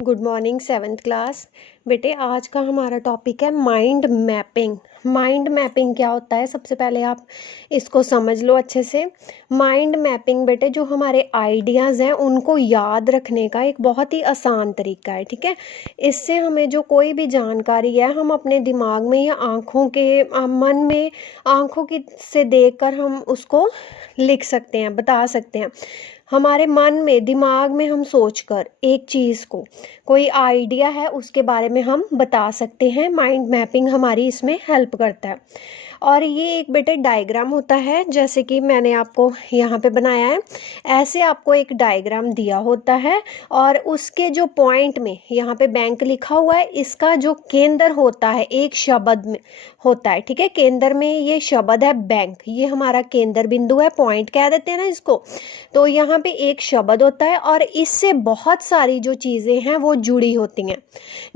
Good morning seventh class. बेटे आज का हमारा टॉपिक है माइंड मैपिंग। माइंड मैपिंग क्या होता है, सबसे पहले आप इसको समझ लो अच्छे से। माइंड मैपिंग बेटे जो हमारे आइडियाज़ हैं उनको याद रखने का एक बहुत ही आसान तरीका है। ठीक है, इससे हमें जो कोई भी जानकारी है हम अपने दिमाग में या आँखों के मन में आँखों की से देखकर हम उसको लिख सकते हैं, बता सकते हैं। हमारे मन में दिमाग में हम सोचकर एक चीज़ को, कोई आइडिया है उसके बारे में हम बता सकते हैं। माइंड मैपिंग हमारी इसमें हेल्प करता है। और ये एक बेटे डायग्राम होता है, जैसे कि मैंने आपको यहाँ पे बनाया है। ऐसे आपको एक डायग्राम दिया होता है और उसके जो पॉइंट में यहाँ पे बैंक लिखा हुआ है, इसका जो केंद्र होता है एक शब्द में होता है। ठीक है, केंद्र में ये शब्द है बैंक, ये हमारा केंद्र बिंदु है, पॉइंट कह देते हैं ना इसको। तो यहाँ पे एक शब्द होता है और इससे बहुत सारी जो चीज़ें हैं वो जुड़ी होती हैं।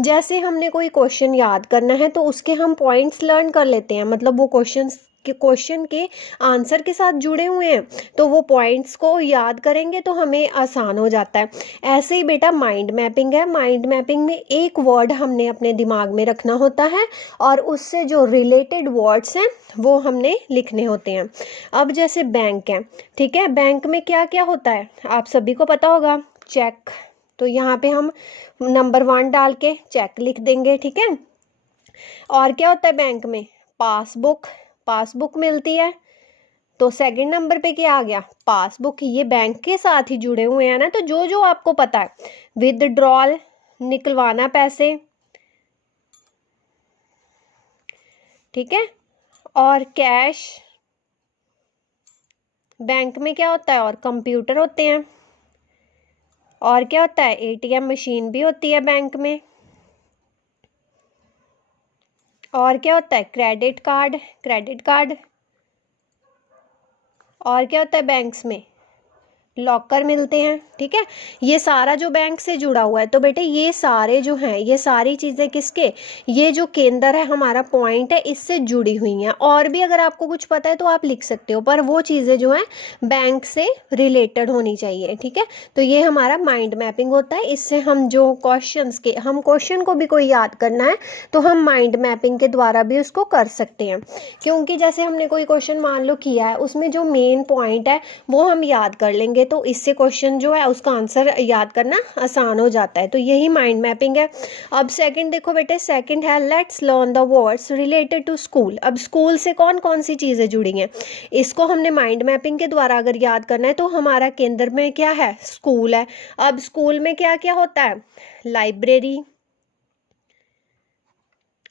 जैसे हमने कोई क्वेश्चन याद करना है तो उसके हम पॉइंट्स लर्न कर लेते हैं, मतलब वो क्वेश्चन के आंसर के साथ जुड़े हुए हैं तो वो पॉइंट्स को याद करेंगे तो हमें आसान हो जाता है। ऐसे ही बेटा माइंड मैपिंग है। माइंड मैपिंग में एक वर्ड हमने अपने दिमाग में रखना होता है और उससे जो रिलेटेड वर्ड्स हैं वो हमने लिखने होते हैं। अब जैसे बैंक है, ठीक है, बैंक में क्या क्या होता है आप सभी को पता होगा, चेक। तो यहाँ पे हम नंबर 1 डाल के चेक लिख देंगे। ठीक है, और क्या होता है बैंक में, पासबुक, पासबुक मिलती है। तो सेकंड नंबर पे क्या आ गया, पासबुक। ये बैंक के साथ ही जुड़े हुए हैं ना, तो जो जो आपको पता है, विदड्रॉल, निकलवाना पैसे, ठीक है, और कैश। बैंक में क्या होता है, और कंप्यूटर होते हैं, और क्या होता है, एटीएम मशीन भी होती है बैंक में, और क्या होता है, क्रेडिट कार्ड, क्रेडिट कार्ड, और क्या होता है बैंक्स में, लॉकर मिलते हैं। ठीक है, ये सारा जो बैंक से जुड़ा हुआ है। तो बेटे ये सारे जो हैं, ये सारी चीज़ें किसके, ये जो केंद्र है हमारा पॉइंट है, इससे जुड़ी हुई हैं। और भी अगर आपको कुछ पता है तो आप लिख सकते हो, पर वो चीज़ें जो हैं बैंक से रिलेटेड होनी चाहिए। ठीक है, तो ये हमारा माइंड मैपिंग होता है। इससे हम जो हम क्वेश्चन को भी कोई याद करना है तो हम माइंड मैपिंग के द्वारा भी उसको कर सकते हैं। क्योंकि जैसे हमने कोई क्वेश्चन मान लो किया है, उसमें जो मेन पॉइंट है वो हम याद कर लेंगे तो इससे क्वेश्चन जो है उसका आंसर याद करना आसान हो जाता है। तो यही माइंड मैपिंग है। अब सेकंड देखो बेटे, सेकंड है let's learn the words related to school. अब स्कूल से कौन कौन सी चीज़ें जुड़ी हैं, इसको हमने माइंड मैपिंग के द्वारा अगर याद करना है तो हमारा केंद्र में क्या है, स्कूल है। अब स्कूल में क्या क्या होता है, लाइब्रेरी,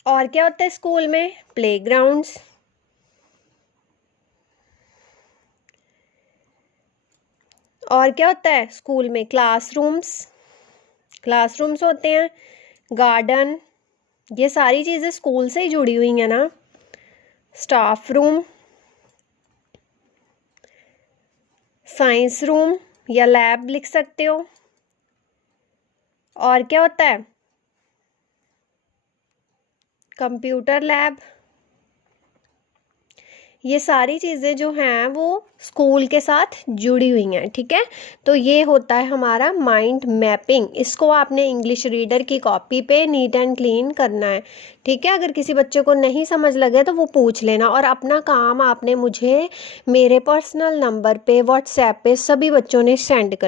और क्या होता है स्कूल में, प्लेग्राउंड्स, और क्या होता है स्कूल में, क्लासरूम्स, क्लासरूम्स होते हैं, गार्डन। ये सारी चीज़ें स्कूल से ही जुड़ी हुई हैं ना। स्टाफ रूम, साइंस रूम या लैब लिख सकते हो, और क्या होता है, कंप्यूटर लैब। ये सारी चीज़ें जो हैं वो स्कूल के साथ जुड़ी हुई हैं। ठीक है, तो ये होता है हमारा माइंड मैपिंग। इसको आपने इंग्लिश रीडर की कॉपी पे नीट एंड क्लीन करना है। ठीक है, अगर किसी बच्चे को नहीं समझ लगे तो वो पूछ लेना, और अपना काम आपने मुझे मेरे पर्सनल नंबर पे व्हाट्सएप पे सभी बच्चों ने सेंड कर